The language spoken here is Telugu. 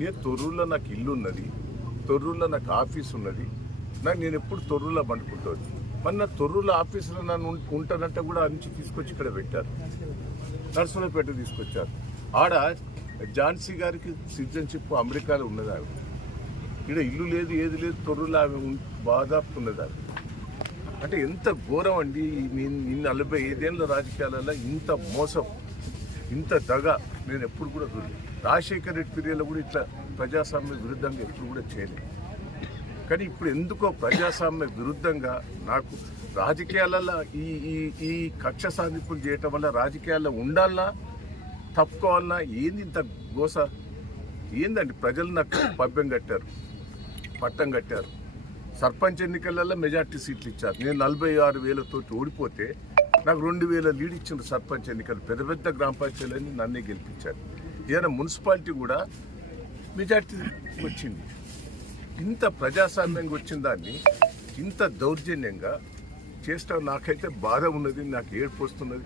నేను తొర్రూరులో నాకు ఇల్లు ఉన్నది, తొర్రూరులో నాకు ఆఫీస్ ఉన్నది. నేను ఎప్పుడు తొర్రూరులో పండుకుంటాను. మరి నా తొర్రూరులో ఆఫీసులో నన్ను ఉంటానంటే కూడా ఆ నుంచి తీసుకొచ్చి ఇక్కడ పెట్టారు, నర్సులపేట తీసుకొచ్చారు. ఆడ ఝాన్సీ గారికి సిటిజన్షిప్ అమెరికాలో ఉన్నది. ఆమె ఇక్కడ ఇల్లు లేదు, ఏది లేదు, తొర్రూరులో ఆమె బాధాపుతున్నది. ఆమె అంటే ఎంత ఘోరం అండి. 45 ఏళ్ళ రాజకీయాలలో ఇంత మోసం, ఇంత దగ నేను ఎప్పుడు కూడా చూడలేదు. రాజశేఖర్ రెడ్డి పీరియడ్లో కూడా ఇట్లా ప్రజాస్వామ్య విరుద్ధంగా ఎప్పుడు కూడా చేయలేదు. కానీ ఇప్పుడు ఎందుకో ప్రజాస్వామ్య విరుద్ధంగా నాకు రాజకీయాలలో ఈ కక్ష సాధింపులు చేయటం వల్ల రాజకీయాల్లో ఉండాలన్నా తప్పుకోవాలన్నా ఏంది ఇంత గోస ఏందండి? ప్రజలు నాకు పట్టం కట్టారు. సర్పంచ్ ఎన్నికలలో మెజార్టీ సీట్లు ఇచ్చారు. నేను 46,000 ఓడిపోతే నాకు 2,000 లీడ్ ఇచ్చిన సర్పంచ్ ఎన్నికలు. పెద్ద పెద్ద గ్రామ పంచాయతీలని నన్నే గెలిపించారు. ఏదైనా మున్సిపాలిటీ కూడా మెజార్టీ వచ్చింది. ఇంత ప్రజాస్వామ్యంగా వచ్చిన దాన్ని ఇంత దౌర్జన్యంగా చేస్తాం. నాకైతే బాధ ఉన్నది, నాకు ఏడుపు వస్తున్నది.